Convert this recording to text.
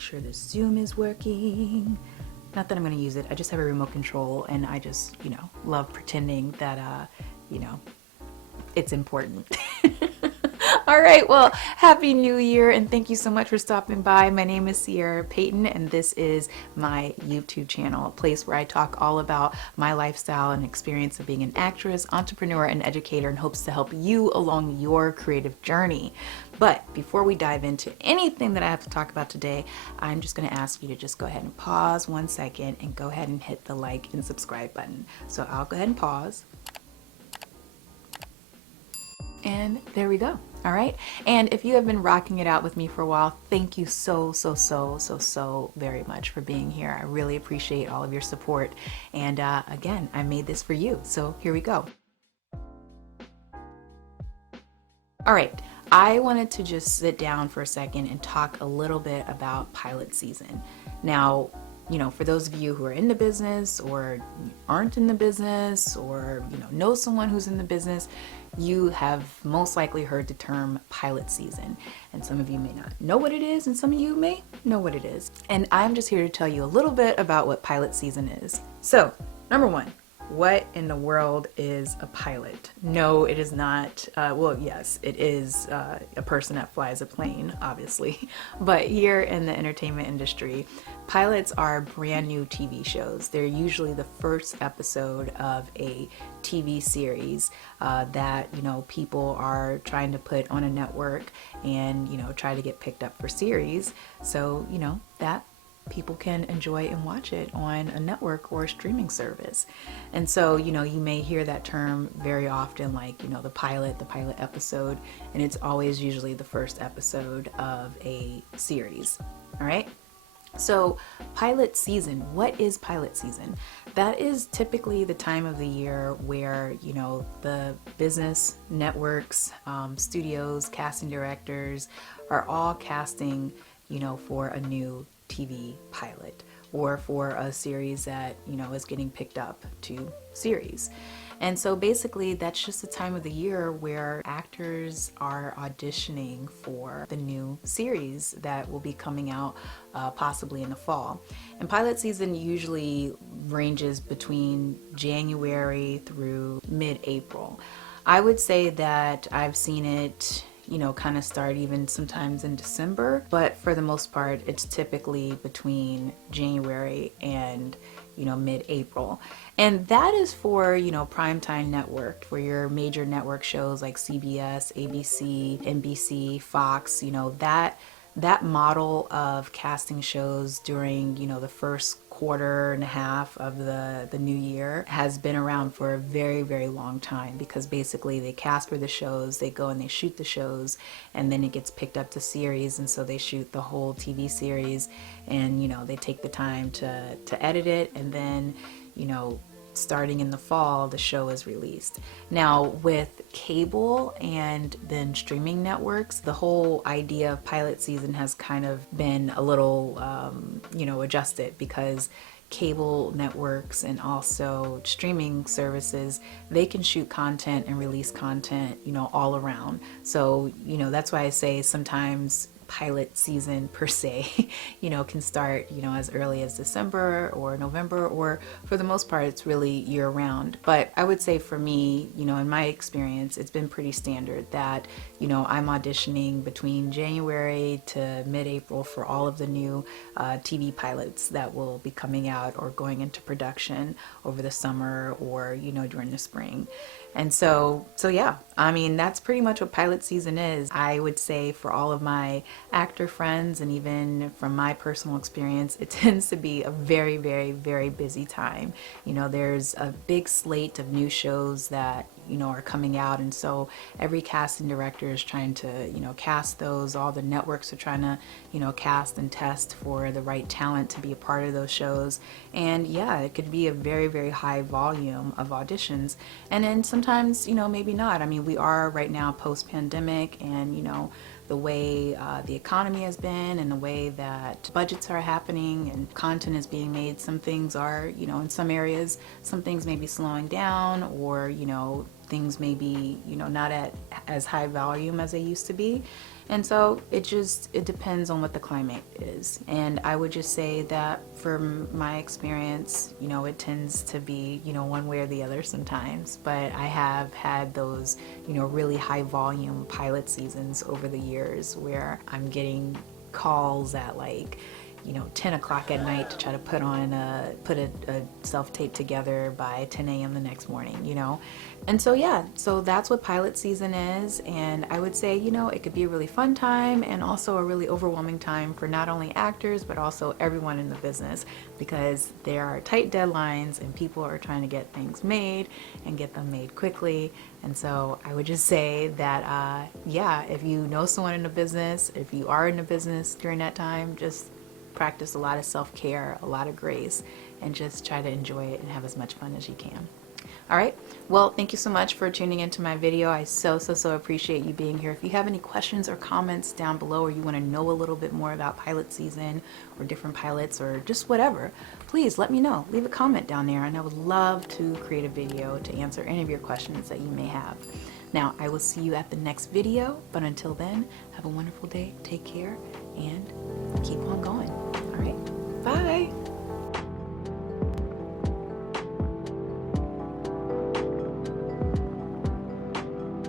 make sure the Zoom is working. Not that I'm going to use it. I just have a remote control, and I just, love pretending that, it's important. All right, well, Happy New Year, and thank you so much for stopping by. My name is Ciera Payton, and this is my YouTube channel, a place where I talk all about my lifestyle and experience of being an actress, entrepreneur, and educator in hopes to help you along your creative journey. But before we dive into anything that I have to talk about today, I'm just going to ask you to just go ahead and pause 1 second and go ahead and hit the like and subscribe button. So I'll go ahead and pause. And there we go. All right. And if you have been rocking it out with me for a while, thank you so very much for being here. I really appreciate all of your support. And again, I made this for you. So here we go. All right. I wanted to just sit down for a second and talk a little bit about pilot season. Now, for those of you who are in the business or aren't in the business or, know someone who's in the business, you have most likely heard the term pilot season. And some of you may not know what it is, and some of you may know what it is. And I'm just here to tell you a little bit about what pilot season is. So, number one, what in the world is a pilot? No, it is not. Well, yes, it is a person that flies a plane, obviously. But here in the entertainment industry, pilots are brand new TV shows. They're usually the first episode of a TV series that, people are trying to put on a network and, try to get picked up for series. So, that people can enjoy and watch it on a network or a streaming service. And so, you may hear that term very often, like, the pilot episode, and it's always usually the first episode of a series. All right. So pilot season, what is pilot season? That is typically the time of the year where, the business networks, studios, casting directors are all casting, for a new TV pilot or for a series that, is getting picked up to series. And so basically that's just the time of the year where actors are auditioning for the new series that will be coming out possibly in the fall. And pilot season usually ranges between January through mid-April. I would say that I've seen it kind of start even sometimes in December, but for the most part, it's typically between January and, mid-April. And that is for, primetime network, for your major network shows like CBS, ABC, NBC, Fox, that model of casting shows during, the first quarter and a half of the new year has been around for a very long time, because basically they cast for the shows, they go and they shoot the shows, and then it gets picked up to series, and so they shoot the whole TV series, and they take the time to edit it, and then starting in the fall, the show is released. Now, with cable and then streaming networks, the whole idea of pilot season has kind of been a little, adjusted, because cable networks and also streaming services, they can shoot content and release content, all around. So, that's why I say sometimes pilot season per se, can start, as early as December or November, or for the most part, it's really year round. But I would say for me, in my experience, it's been pretty standard that, I'm auditioning between January to mid-April for all of the new TV pilots that will be coming out or going into production over the summer or, during the spring. And so yeah, that's pretty much what pilot season is. I would say for all of my actor friends, and even from my personal experience, it tends to be a very busy time. There's a big slate of new shows that, are coming out, and so every casting director is trying to, cast those. All the networks are trying to, cast and test for the right talent to be a part of those shows. And yeah, it could be a very high volume of auditions. And then sometimes, maybe not. We are right now post-pandemic, and, the way the economy has been and the way that budgets are happening and content is being made, some things are, in some areas, some things may be slowing down, or, things may be, not at as high volume as they used to be. And so it depends on what the climate is. And I would just say that from my experience, you know, it tends to be, you know, one way or the other sometimes. But I have had those, you know, really high volume pilot seasons over the years where I'm getting calls at like, you know, 10 o'clock at night to try to put a self-tape together by 10 a.m. the next morning, you know. And so yeah, so that's what pilot season is. And I would say, you know, it could be a really fun time and also a really overwhelming time for not only actors but also everyone in the business, because there are tight deadlines and people are trying to get things made and get them made quickly. And so I would just say that yeah, if you know someone in the business, if you are in the business during that time, just practice a lot of self-care, a lot of grace, and just try to enjoy it and have as much fun as you can. All right, well, thank you so much for tuning into my video. I so appreciate you being here. If you have any questions or comments down below, or you want to know a little bit more about pilot season or different pilots or just whatever, please let me know. Leave a comment down there, and I would love to create a video to answer any of your questions that you may have. Now, I will see you at the next video, but until then, have a wonderful day, take care, and keep on going. All right.